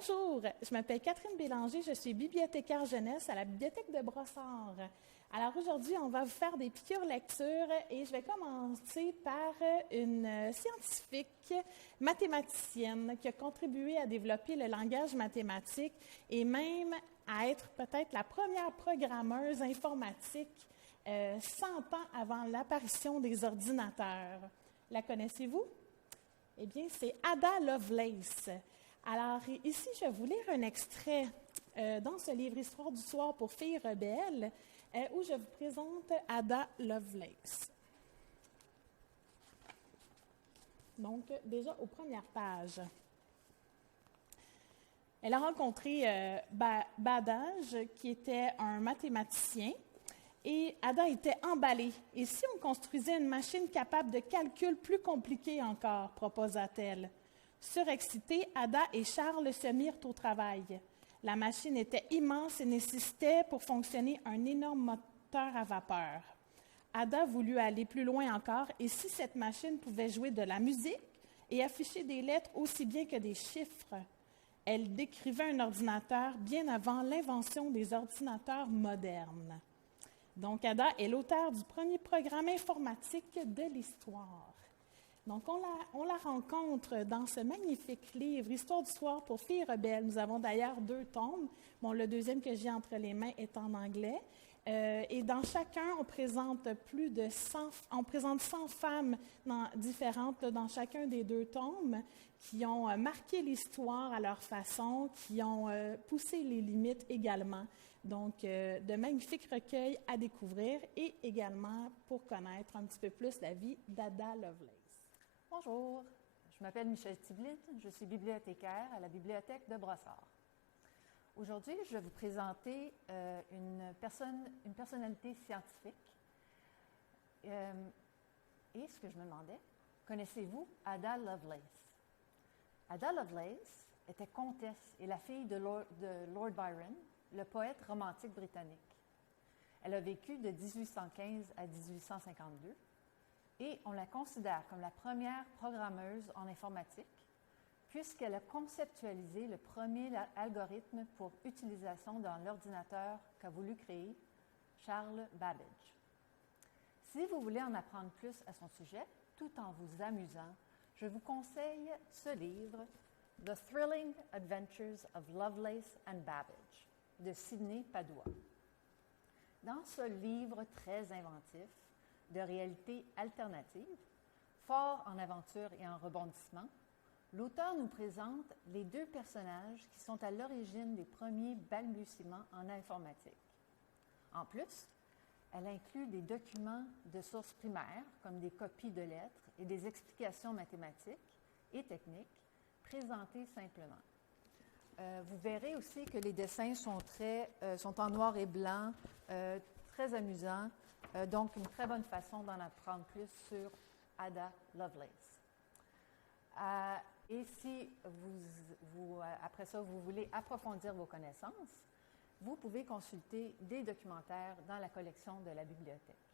Bonjour, je m'appelle Catherine Bélanger, je suis bibliothécaire jeunesse à la Bibliothèque de Brossard. Alors aujourd'hui, on va vous faire des piqûres lecture et je vais commencer par une scientifique mathématicienne qui a contribué à développer le langage mathématique et même à être peut-être la première programmeuse informatique 100 ans avant l'apparition des ordinateurs. La connaissez-vous? Eh bien, c'est Ada Lovelace. Alors, ici, je vais vous lire un extrait dans ce livre Histoire du soir pour filles rebelles, où je vous présente Ada Lovelace. Donc, déjà aux premières pages. Elle a rencontré Babbage, qui était un mathématicien, et Ada était emballée. Et si on construisait une machine capable de calculs plus compliqués encore, proposa-t-elle. Surexcités, Ada et Charles se mirent au travail. La machine était immense et nécessitait pour fonctionner un énorme moteur à vapeur. Ada voulut aller plus loin encore, et si cette machine pouvait jouer de la musique et afficher des lettres aussi bien que des chiffres, elle décrivait un ordinateur bien avant l'invention des ordinateurs modernes. Donc, Ada est l'auteur du premier programme informatique de l'histoire. Donc, on la rencontre dans ce magnifique livre, Histoire du soir pour filles rebelles. Nous avons d'ailleurs 2 tomes. Bon, le deuxième que j'ai entre les mains est en anglais. Et dans chacun, on présente on présente 100 femmes différentes dans chacun des 2 tomes qui ont marqué l'histoire à leur façon, qui ont poussé les limites également. Donc, de magnifiques recueils à découvrir et également pour connaître un petit peu plus la vie d'Ada Lovelace. Bonjour, je m'appelle Michèle Tiblit, je suis bibliothécaire à la Bibliothèque de Brossard. Aujourd'hui, je vais vous présenter une personnalité scientifique. Et ce que je me demandais, connaissez-vous Ada Lovelace? Ada Lovelace était comtesse et la fille de Lord Byron, le poète romantique britannique. Elle a vécu de 1815 à 1852. Et on la considère comme la première programmeuse en informatique, puisqu'elle a conceptualisé le premier algorithme pour utilisation dans l'ordinateur qu'a voulu créer Charles Babbage. Si vous voulez en apprendre plus à son sujet, tout en vous amusant, je vous conseille ce livre, The Thrilling Adventures of Lovelace and Babbage, de Sidney Padua. Dans ce livre très inventif, de réalité alternative, fort en aventure et en rebondissement, l'auteur nous présente les 2 personnages qui sont à l'origine des premiers balbutiements en informatique. En plus, elle inclut des documents de sources primaires, comme des copies de lettres et des explications mathématiques et techniques présentées simplement. Vous verrez aussi que les dessins sont en noir et blanc, très amusants. Donc, une très bonne façon d'en apprendre plus sur Ada Lovelace. Et si après ça, vous voulez approfondir vos connaissances, vous pouvez consulter des documentaires dans la collection de la bibliothèque.